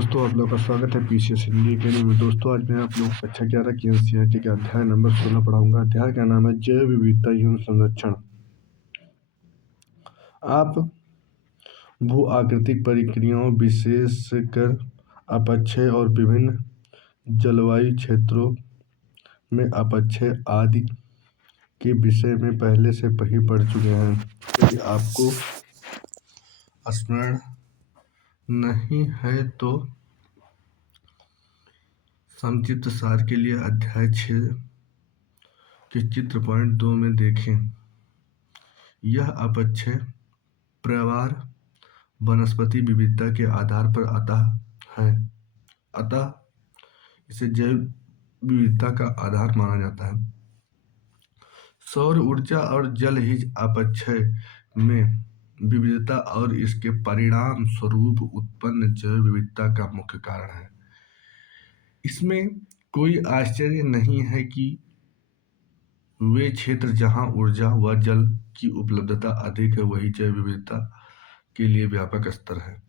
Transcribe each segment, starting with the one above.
दोस्तों, आप लोगों का स्वागत है पीसीएस हिंदी अकेडमी में। दोस्तों, आज मैं आप लोगों को कक्षा 11 की एनसीईआरटी के अध्याय नंबर 16 पढ़ाऊंगा। अध्याय का नाम है जैव विविधता एवं संरक्षण। आप भू आकृतिक प्रक्रियाओं, विशेषकर अपक्षय और विभिन्न जलवायु क्षेत्रों में अपक्षय आदि के विषय में पहले से ही पढ़ चुके हैं। यदि आपको स्मरण नहीं है तो संक्षिप्त सार के लिए अध्याय 6 के चित्र पॉइंट 2 में देखें। यह अपक्षय प्रवार वनस्पति विविधता के आधार पर आता है, अतः इसे जैव विविधता का आधार माना जाता है। सौर ऊर्जा और जलहिज अपक्षय में विविधता और इसके परिणाम स्वरूप उत्पन्न जैव विविधता का मुख्य कारण है। इसमें कोई आश्चर्य नहीं है कि वे क्षेत्र जहां ऊर्जा व जल की उपलब्धता अधिक है वही जैव विविधता के लिए व्यापक स्तर है।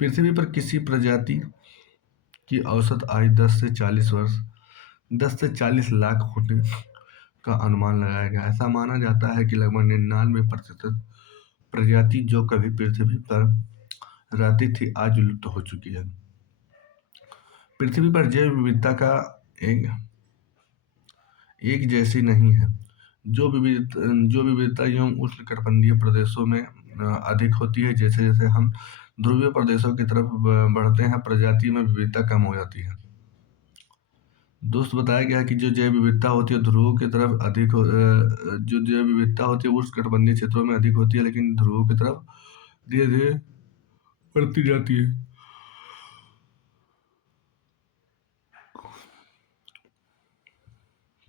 पृथ्वी पर किसी प्रजाति की औसत आयु 10 से 40 वर्ष 10 से 40 लाख होने का अनुमान लगाया गया। ऐसा माना जाता है कि लगभग 99% प्रजाति जो कभी पृथ्वी पर रहती थी आज विलुप्त हो चुकी है। पृथ्वी पर जैव विविधता का एक जैसी नहीं है। जो विविधता एवं उष्णकटिबंधीय प्रदेशों में अधिक होती है, जैसे जैसे हम ध्रुवीय प्रदेशों की तरफ बढ़ते हैं, प्रजाति में विविधता कम हो जाती है। दोस्त, बताया गया है कि जो जैव विविधता होती है ध्रुवों की तरफ अधिक जो जैव विविधता होती है उष्णकटिबंधीय क्षेत्रों में अधिक होती है, लेकिन ध्रुवों की तरफ धीरे धीरे बढ़ती जाती है।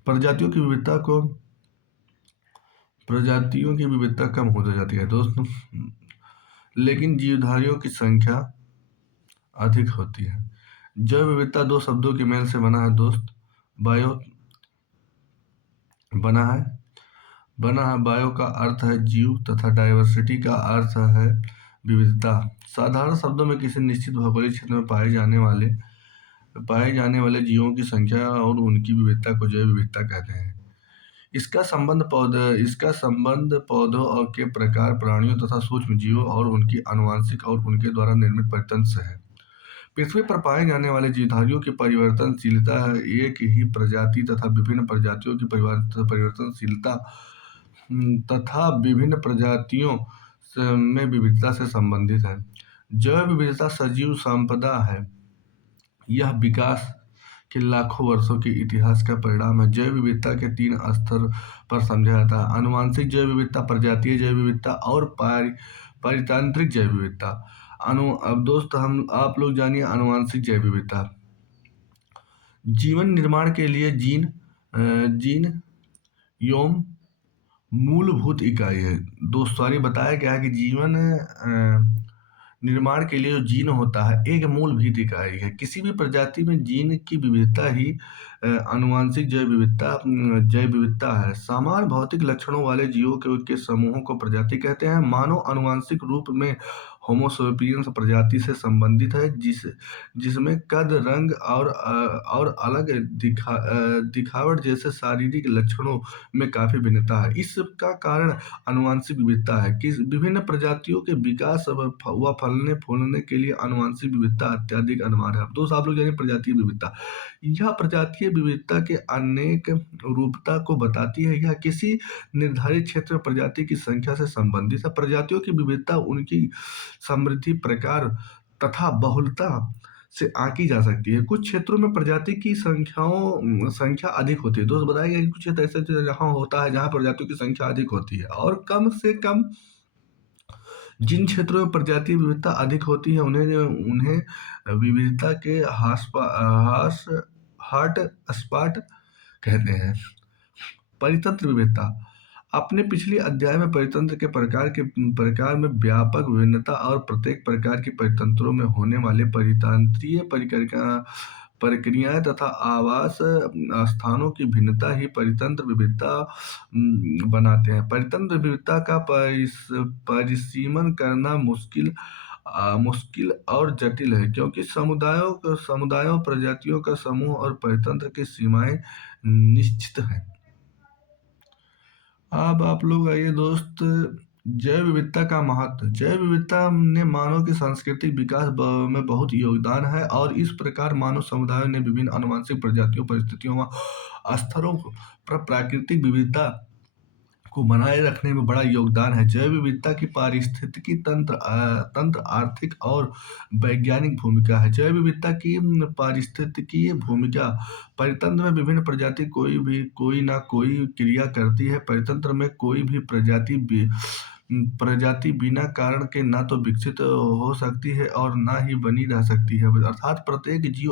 प्रजातियों की विविधता कम हो जाती है दोस्तों, लेकिन जीवधारियों की संख्या अधिक होती है। जैव विविधता दो शब्दों के मेल से बना है दोस्त। बायो बायो का अर्थ है जीव तथा डाइवर्सिटी का अर्थ है विविधता। साधारण शब्दों में किसी निश्चित भौगोलिक क्षेत्र में पाए जाने वाले जीवों की संख्या और उनकी विविधता को जैव विविधता कहते हैं। इसका संबंध पौधों और के प्रकार, प्राणियों तथा सूक्ष्म जीवों और उनकी आनुवंशिक और उनके द्वारा निर्मित परितंत्र से है। पृथ्वी पर पाए जाने वाले जीवधारियों की परिवर्तनशीलता एक ही प्रजाति तथा विभिन्न प्रजातियों की परिवर्तनशीलता तथा विभिन्न प्रजातियों में विविधता से संबंधित है। जैव विविधता सजीव संपदा है। यह विकास के लाखों वर्षों के इतिहास का परिणाम है। जैव विविधता के 3 स्तर पर समझा जाता है: आनुवंशिक जैव विविधता, प्रजातीय जैव विविधता और पारितंत्रिक जैव विविधता। अब दोस्त आप लोग जानिए आनुवंशिक जैव विविधता। जीवन निर्माण के लिए जीन एवं मूलभूत इकाई है। दोस्तों, बताया गया है कि जीवन निर्माण के लिए जो जीन होता है एक मूलभूत इकाई है। किसी भी प्रजाति में जीन की विविधता ही आनुवंशिक जैव विविधता है। समान भौतिक लक्षणों वाले जीवों के समूहों को प्रजाति कहते हैं। मानव आनुवंशिक रूप में होमो सेपियंस प्रजाति से संबंधित है, जिसमें कद, रंग और अलग दिखावट जैसे शारीरिक लक्षणों में काफी भिन्नता है। इसका कारण आनुवंशिक विविधता है कि विभिन्न प्रजातियों के विकास व फलने फूलने के लिए आनुवंशिक विविधता अत्यधिक अनिवार्य है। दोस्त, आप लोग जानिए प्रजातीय विविधता। यह प्रजातीय विविधता के अनेक रूपता को बताती है। यह किसी निर्धारित क्षेत्र में प्रजाति की संख्या से संबंधित है। प्रजातियों की विविधता उनकी समृद्धि, प्रकार तथा बहुलता से आंकी जा सकती है। कुछ क्षेत्रों में प्रजाति की संख्या अधिक होती है। दोस्त, बताया गया कि कुछ क्षेत्र ऐसे जहाँ होता है जहाँ प्रजातियों की संख्या अधिक होती है, और कम से कम जिन क्षेत्रों में प्रजाति विविधता अधिक होती है उन्हें विविधता के हॉटस्पॉट कहते हैं। परितंत्र विविधता। अपने पिछले अध्याय में परितंत्र के प्रकार में व्यापक विभिन्नता और प्रत्येक प्रकार के परितंत्रों में होने वाले परितंत्रीय प्रक्रियाएं तथा आवास स्थानों की भिन्नता ही परितंत्र विविधता बनाते हैं। परितंत्र विविधता का परिसीमन करना मुश्किल और जटिल है, क्योंकि समुदायों प्रजातियों का समूह और परितंत्र की सीमाएं निश्चित हैं। अब आप लोग आइए दोस्त, जैव विविधता का महत्व। जैव विविधता ने मानव के सांस्कृतिक विकास में बहुत योगदान है, और इस प्रकार मानव समुदायों ने विभिन्न आनुवंशिक प्रजातियों, परिस्थितियों व स्तरों पर प्राकृतिक विविधता को बनाए रखने में बड़ा योगदान है। जैव विविधता की पारिस्थितिकी तंत्र आर्थिक और वैज्ञानिक भूमिका है। जैव विविधता की पारिस्थितिकीय भूमिका। परितंत्र में विभिन्न प्रजाति कोई ना कोई क्रिया करती है। परितंत्र में कोई भी प्रजाति बिना कारण के ना तो विकसित हो सकती है और ना ही बनी रह सकती है। अर्थात प्रत्येक जीव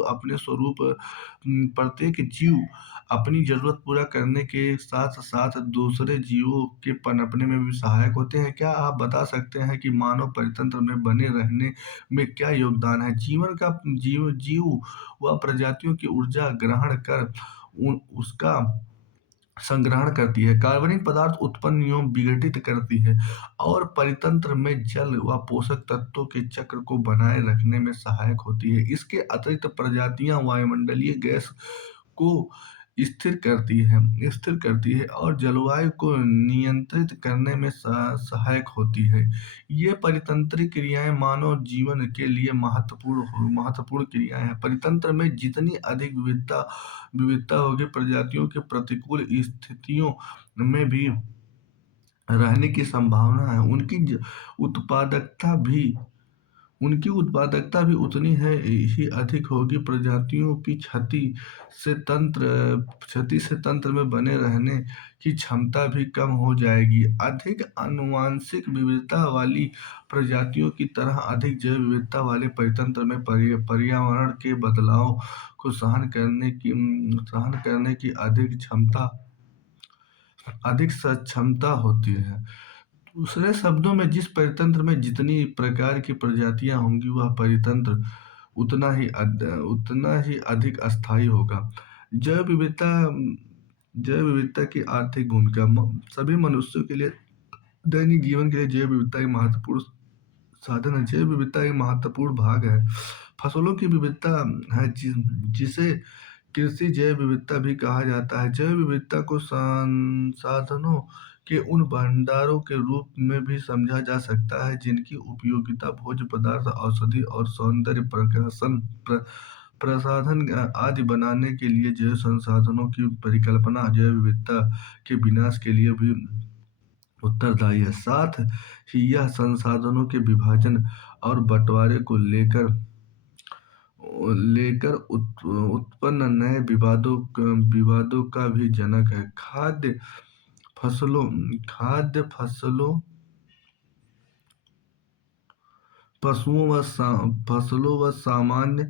अपनी जरूरत पूरा करने के साथ साथ दूसरे जीवों के पनपने में भी सहायक होते हैं। क्या आप बता सकते हैं कि मानव परितंत्र में बने रहने में क्या योगदान है? जीव व प्रजातियों की ऊर्जा ग्रहण कर उसका संग्रहण करती है, कार्बनिक पदार्थ उत्पन्न एवं विघटित करती है, और परितंत्र में जल व पोषक तत्वों के चक्र को बनाए रखने में सहायक होती है। इसके अतिरिक्त प्रजातियां वायुमंडलीय गैस को स्थिर करती है और जलवायु को नियंत्रित करने में सहायक होती है। ये परितंत्रिक क्रियाएं मानव जीवन के लिए महत्वपूर्ण क्रियाएं हैं। परितंत्र में जितनी अधिक विविधता होगी, प्रजातियों के प्रतिकूल स्थितियों में भी रहने की संभावना है। उनकी उत्पादकता भी उतनी ही अधिक होगी। प्रजातियों की क्षति से तंत्र में बने रहने की क्षमता भी कम हो जाएगी। अधिक आनुवंशिक विविधता वाली प्रजातियों की तरह अधिक जैव विविधता वाले परितंत्र में पर्यावरण के बदलाव को सहन करने की अधिक सक्षमता होती है। दूसरे शब्दों में, जिस परितंत्र में जितनी प्रकार की प्रजातियां होंगी, वह परितंत्र उतना ही अधिक अस्थायी होगा। जैव विविधता जैव विविधता की आर्थिक भूमिका। सभी मनुष्यों के लिए दैनिक जीवन के लिए जैव विविधता एक महत्वपूर्ण साधन है। जैव विविधता एक महत्वपूर्ण भाग है। फसलों की विविधता है, जिसे कृषि जैव विविधता भी कहा जाता है। जैव विविधता को संसाधनों के उन भंडारों के रूप में भी समझा जा सकता है जिनकी उपयोगिता भोज्य पदार्थ, औषधि और सौंदर्य प्रसाधन आदि बनाने के लिए। जैव संसाधनों की परिकल्पना जैव विविधता के विनाश के लिए भी उत्तरदायी है। साथ ही यह संसाधनों के विभाजन और बंटवारे को लेकर उत्पन्न नए विवादों का भी जनक है। खाद्य फसलों, फसलों व सामान्य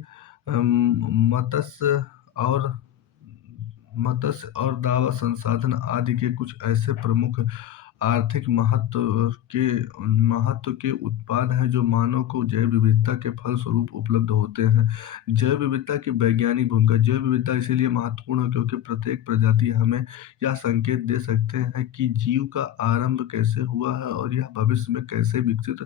मत्स्य और दावा संसाधन आदि के कुछ ऐसे प्रमुख आर्थिक महत्व के उत्पाद हैं जो मानव को जैव विविधता के फलस्वरूप उपलब्ध होते हैं। जैव विविधता की वैज्ञानिक भूमिका। जैव विविधता इसीलिए महत्वपूर्ण है क्योंकि प्रत्येक प्रजाति हमें यह संकेत दे सकते हैं कि जीव का आरंभ कैसे हुआ है और यह भविष्य में कैसे विकसित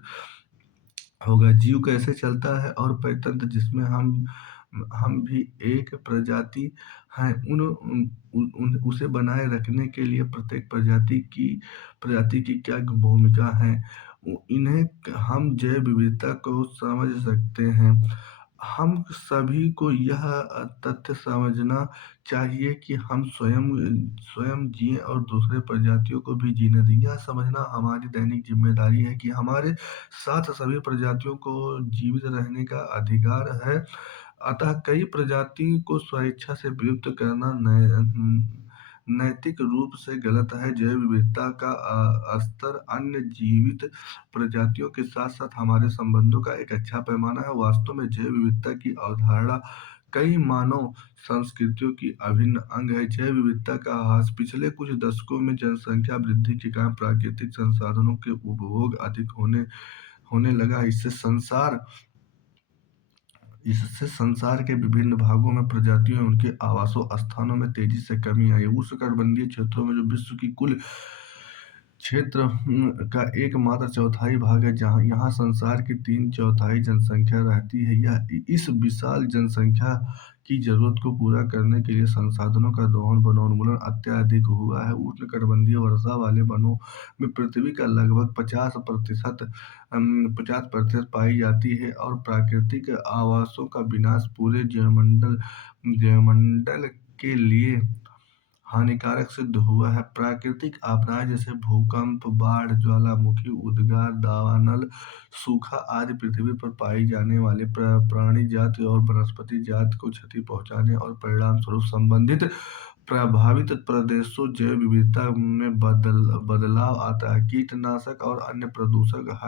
होगा। जीव कैसे चलता है, और परितंत्र जिसमें हम भी एक प्रजाति हैं, उसे बनाए रखने के लिए प्रत्येक प्रजाति की क्या भूमिका है, इन्हें हम जैव विविधता को समझ सकते हैं। हम सभी को यह तथ्य समझना चाहिए कि हम स्वयं जिएं और दूसरे प्रजातियों को भी जीने दें। यह समझना हमारी दैनिक जिम्मेदारी है कि हमारे साथ सभी प्रजातियों को जीवित रहने का अधिकार है। अतः कई प्रजाति को स्वेच्छा से विलुप्त करना नैतिक रूप से गलत है। जैव विविधता का स्तर अन्य जीवित प्रजातियों के साथ साथ हमारे संबंधों का एक अच्छा पैमाना है। वास्तव में जैव विविधता की अवधारणा कई मानव संस्कृतियों की अभिन्न अंग है। जैव विविधता का ह्रास पिछले कुछ दशकों में जनसंख्या वृद्धि के कारण प्राकृतिक संसाधनों के उपभोग अधिक होने लगा। इससे इससे संसार के विभिन्न भागों में प्रजातियों और उनके आवासों स्थानों में तेजी से कमी आई। उष्णकटिबंधीय क्षेत्रों में जो विश्व की कुल क्षेत्र का एकमात्र चौथाई भाग है, जहाँ यहाँ संसार की 3/4 जनसंख्या रहती है। यह इस विशाल जनसंख्या की जरूरत को पूरा करने के लिए संसाधनों का दोहन वनोन्मूलन अत्यधिक हुआ है। उष्णकटिबंधीय वर्षा वाले वनों में पृथ्वी का लगभग 50% पाई जाती है और प्राकृतिक आवासों का विनाश पूरे जैवमंडल के लिए हानिकारक सिद्ध हुआ है। प्राकृतिक आपदाएं जैसे भूकंप, बाढ़, ज्वालामुखी उद्गार, दावानल, सूखा आदि पृथ्वी पर पाई जाने वाले प्राणी जाति और वनस्पति जाति को क्षति पहुंचाने और परिणाम स्वरूप संबंधित प्रभावित प्रदेशों जैव विविधता में बदलाव आता है। कीटनाशक और अन्य प्रदूषक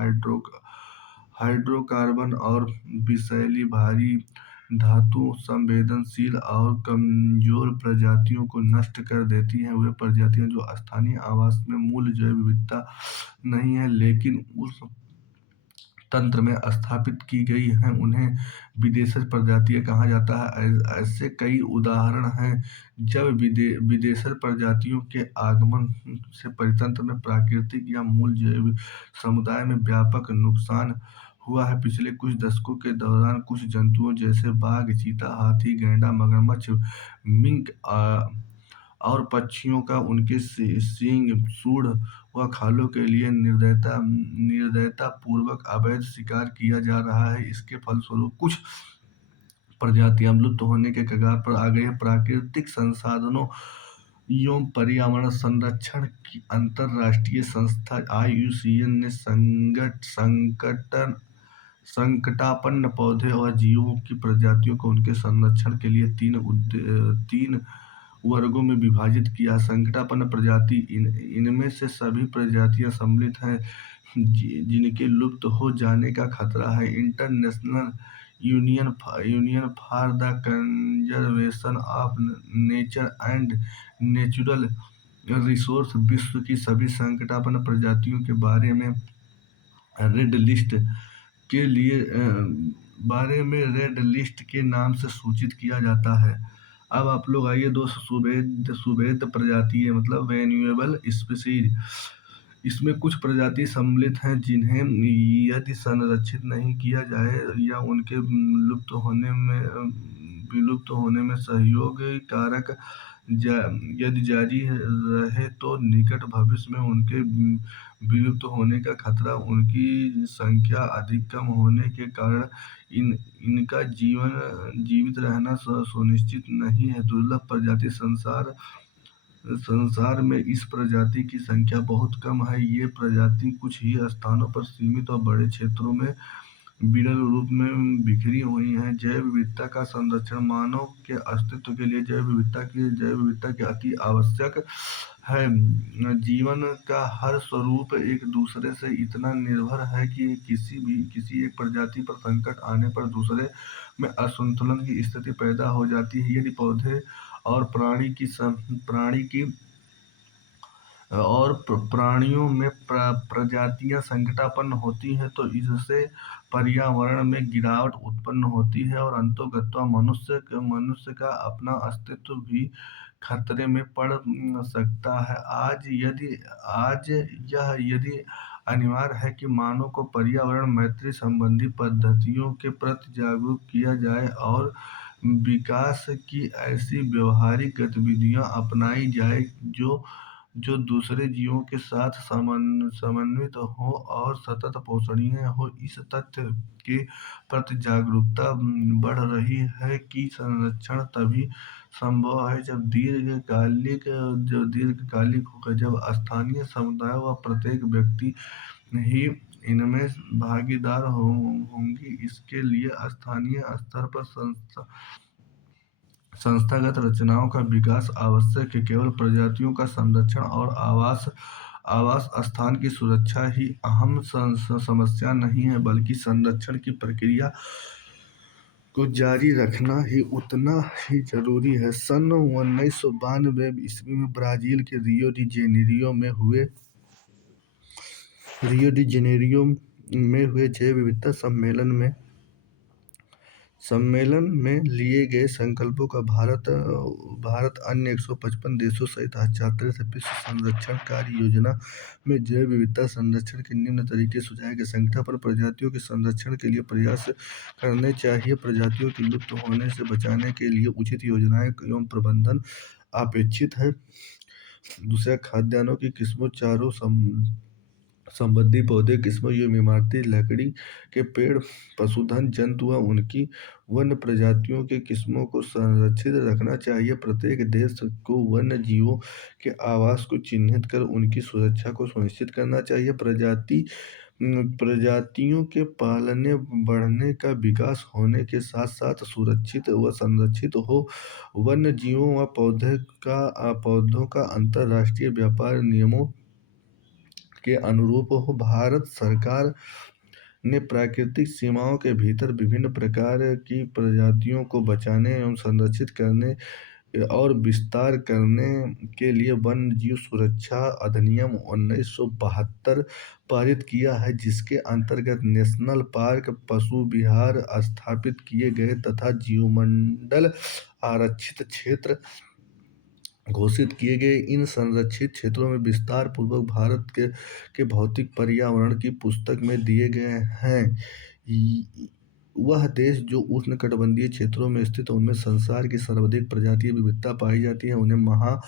हाइड्रोकार्बन और विषैली भारी धातु संवेदनशील और कमजोर प्रजातियों को नष्ट कर देती हैं। वे प्रजातियां जो स्थानीय आवास में मूल जैव विविधता नहीं है लेकिन उस तंत्र में स्थापित की गई हैं, उन्हें विदेशी प्रजातियां कहा जाता है। ऐसे कई उदाहरण हैं जब विदेशी प्रजातियों के आगमन से परितंत्र में प्राकृतिक या मूल जैव समुदाय में व्यापक नुकसान हुआ है। पिछले कुछ दशकों के दौरान कुछ जंतुओं जैसे बाघ, चीता, हाथी, गैंडा, मगरमच्छ, मिंक और पक्षियों का उनके सींग, सूंड व खालों के लिए निर्दयता पूर्वक अवैध शिकार किया जा रहा है। इसके फलस्वरूप कुछ प्रजातियां लुप्त होने के कगार पर आ गई है। प्राकृतिक संसाधनों एवं पर्यावरण संरक्षण की अंतरराष्ट्रीय संस्था IUCN ने संकटापन्न पौधे और जीवों की प्रजातियों को उनके संरक्षण के लिए तीन वर्गों में विभाजित किया। संकटापन्न प्रजाति इनमें से सभी प्रजातियां सम्मिलित हैं जिनके लुप्त हो जाने का खतरा है। International union for the conservation of nature and natural resource विश्व की सभी संकटापन्न प्रजातियों के बारे में रेड लिस्ट के नाम से सूचित किया जाता है। अब आप लोग आइए दोस्त, सुभेद प्रजाति है मतलब वेन्यूएबल स्पीशीज। इसमें कुछ प्रजाति सम्मिलित हैं जिन्हें यदि संरक्षित नहीं किया जाए या उनके विलुप्त होने में सहयोग कारक यदि जारी रहे तो निकट भविष्य में उनके विलुप्त होने का खतरा। उनकी संख्या अधिक कम होने के कारण इनका जीवित रहना सुनिश्चित नहीं है। दुर्लभ प्रजाति संसार में इस प्रजाति की संख्या बहुत कम है। ये प्रजाति कुछ ही स्थानों पर सीमित और बड़े क्षेत्रों में विरल रूप में बिखरी हुई हैं। जैव विविधता का संरक्षण मानव के अस्तित्व के लिए जैव विविधता की अति आवश्यक है। जीवन का हर स्वरूप एक दूसरे से इतना निर्भर है कि किसी एक प्रजाति पर संकट आने पर दूसरे में असंतुलन की स्थिति पैदा हो जाती है। यदि पौधे और प्राणियों में प्रजातियां संकटापन्न होती हैं तो इससे पर्यावरण में गिरावट उत्पन्न होती है और अंततोगत्वा मनुष्य का अपना अस्तित्व भी खतरे में पड़ सकता है। आज यदि अनिवार्य है कि मानव को पर्यावरण मैत्री संबंधी पद्धतियों के प्रति जागरूक किया जाए और विकास की ऐसी व्यवहारिक गतिविधियां अपनाई जाए जो दूसरे जीवों के साथ समन्वित हो और सतत पोषणीय हो। इस तथ्य के प्रति जागरूकता बढ़ रही है कि संरक्षण तभी संभव है जब दीर्घकालिक होगा, जब स्थानीय समुदाय व प्रत्येक व्यक्ति ही इनमें भागीदार होंगी। इसके लिए स्थानीय स्तर पर संस्थागत रचनाओं का विकास आवश्यक है। केवल प्रजातियों का संरक्षण और आवास स्थान की सुरक्षा ही अहम समस्या नहीं है, बल्कि संरक्षण की प्रक्रिया को जारी रखना ही उतना ही जरूरी है। सन 1992 ईस्वी में ब्राजील के रियो डी जेनेरियो में हुए जैव विविधता सम्मेलन में सम्मेलन में लिए गए संकल्पों का भारत अन्य 155 देशों सहित 47 विश्व संरक्षण कार्य योजना में जैव विविधता संरक्षण के निम्न तरीके सुझाए गए। संगठन पर प्रजातियों के संरक्षण के लिए प्रयास करने चाहिए। प्रजातियों के लुप्त होने से बचाने के लिए उचित योजनाएं एवं प्रबंधन अपेक्षित है। दूसरा, खाद्यान्नों की किस्मों, चारों संबंधी पौधे किस्मों, एवं इमारती लकड़ी के पेड़, पशुधन, जंतु व उनकी वन्य प्रजातियों के किस्मों को संरक्षित रखना चाहिए। प्रत्येक देश को वन्य जीवों के आवास को चिन्हित कर उनकी सुरक्षा को सुनिश्चित करना चाहिए। प्रजातियों के पालने बढ़ने का विकास होने के साथ साथ सुरक्षित व संरक्षित हो। वन्य जीवों व पौधों का अंतर्राष्ट्रीय व्यापार नियमों के अनुरूप हो। भारत सरकार ने प्राकृतिक सीमाओं के भीतर विभिन्न प्रकार की प्रजातियों को बचाने एवं संरक्षित करने और विस्तार करने के लिए वन्य जीव सुरक्षा अधिनियम 1972 पारित किया है, जिसके अंतर्गत नेशनल पार्क, पशु विहार स्थापित किए गए तथा जीवमंडल आरक्षित क्षेत्र घोषित किए गए। इन संरक्षित क्षेत्रों में विस्तार पूर्वक भारत के भौतिक पर्यावरण की पुस्तक में दिए गए हैं। वह देश जो उष्णकटिबंधीय क्षेत्रों में स्थित है, उनमें संसार की सर्वाधिक प्रजातीय विविधता पाई जाती है, उन्हें महा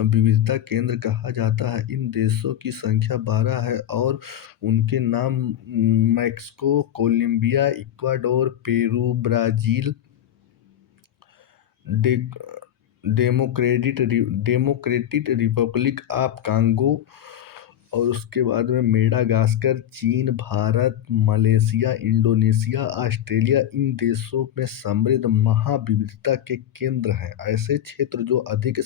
विविधता केंद्र कहा जाता है। इन देशों की संख्या 12 है और उनके नाम Mexico, Colombia, Ecuador, Peru, Brazil, Democratic Republic of Congo और उसके बाद में मेडागास्कर, चीन, भारत, मलेशिया, इंडोनेशिया, ऑस्ट्रेलिया इन देशों में समृद्ध महाविविधता के केंद्र हैं। ऐसे क्षेत्र जो अधिक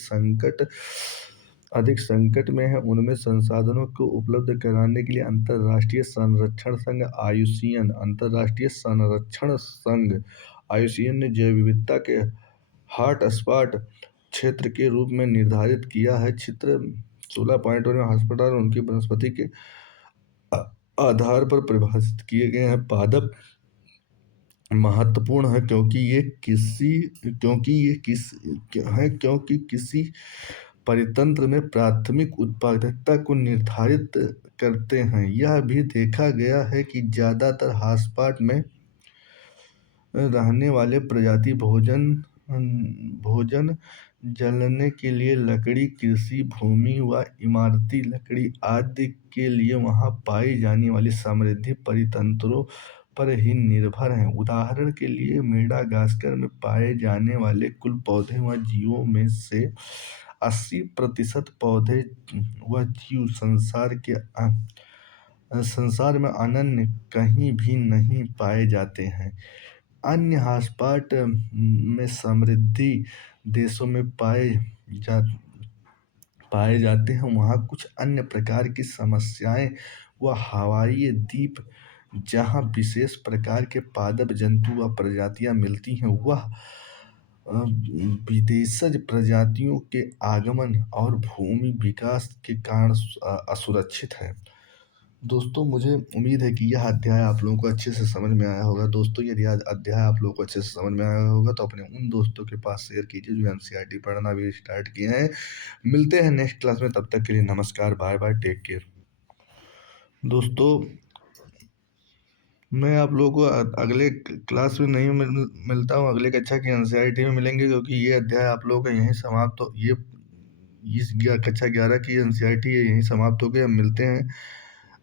संकट में है, उनमें संसाधनों को उपलब्ध कराने के लिए अंतर्राष्ट्रीय संरक्षण संघ आईयूसीएन ने जैव विविधता के हॉटस्पॉट क्षेत्र के रूप में निर्धारित किया है। चित्र 16.1 में हॉटस्पॉट उनकी वनस्पति के आधार पर परिभाषित किए गए हैं। पादप महत्वपूर्ण है क्योंकि किसी परितंत्र में प्राथमिक उत्पादकता को निर्धारित करते हैं। यह भी देखा गया है कि ज्यादातर हॉटस्पॉट में रहने वाले प्रजाति भोजन जलने के लिए लकड़ी, कृषि भूमि व इमारती लकड़ी आदि के लिए वहां पाई जाने वाली समृद्ध परितंत्रों पर ही निर्भर हैं। उदाहरण के लिए मेडागास्कर में पाए जाने वाले कुल पौधे व जीवों में से 80% पौधे व जीव संसार में अनन्य कहीं भी नहीं पाए जाते हैं। अन्य हॉटस्पॉट में समृद्धि देशों में पाए जाते हैं। वहाँ कुछ अन्य प्रकार की समस्याएं व हवाई द्वीप जहाँ विशेष प्रकार के पादप जंतु व प्रजातियां मिलती हैं, वह विदेशज प्रजातियों के आगमन और भूमि विकास के कारण असुरक्षित है। दोस्तों, मुझे उम्मीद है कि यह अध्याय आप लोगों को अच्छे से समझ में आया होगा। दोस्तों, यदि आज अध्याय आप लोगों को अच्छे से समझ में आया होगा तो अपने उन दोस्तों के पास शेयर कीजिए जो एनसीईआरटी पढ़ना भी स्टार्ट किए हैं। मिलते हैं नेक्स्ट क्लास में, तब तक के लिए नमस्कार, बाय बाय, टेक केयर। दोस्तों, मैं आप लोगों को अगले क्लास में नहीं मिलता हूँ, अगले कक्षा की एनसीईआरटी में मिलेंगे, क्योंकि ये अध्याय आप लोगों का यहीं समाप्त हो इस कक्षा 11 की एनसीईआरटी यहीं समाप्त हो गई। हम मिलते हैं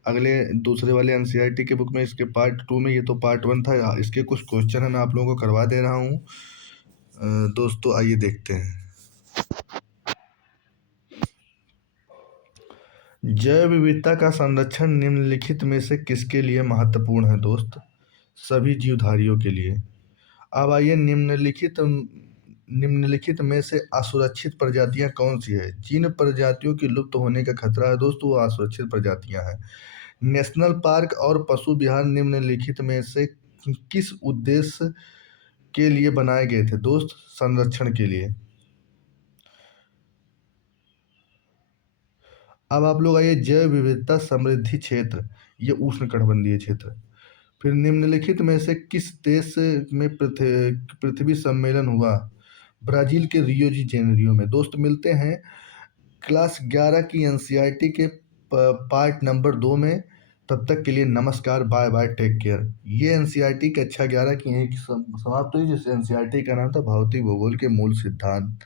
अगले दूसरे वाले एनसीईआरटी के बुक में, इसके पार्ट 2 में। ये तो पार्ट 1 था, इसके कुछ क्वेश्चन है मैं आप लोगों को करवा दे रहा हूँ। दोस्तों, आइए देखते हैं। जैव विविधता का संरक्षण निम्नलिखित में से किसके लिए महत्वपूर्ण है? दोस्त, सभी जीवधारियों के लिए। अब आइए, निम्नलिखित में से असुरक्षित प्रजातियां कौन सी है? जिन प्रजातियों की लुप्त होने का खतरा है दोस्तों, वो असुरक्षित प्रजातियां हैं। नेशनल पार्क और पशु विहार निम्नलिखित में से किस उद्देश्य के लिए बनाए गए थे? दोस्त, संरक्षण के लिए। अब आप लोग आइए, जैव विविधता समृद्धि क्षेत्र, ये उष्णकटिबंधीय क्षेत्र। फिर निम्नलिखित में से किस देश में पृथ्वी सम्मेलन हुआ? ब्राजील के रियो डी जेनेरियो में। दोस्त मिलते हैं क्लास 11 की एनसीईआरटी के पार्ट नंबर 2 में। तब तक के लिए नमस्कार, बाय बाय, टेक केयर। ये एनसीईआरटी कक्षा 11 की यहीं समाप्त हुई, जिस एनसीईआरटी का नाम था भौतिक भूगोल के मूल सिद्धांत।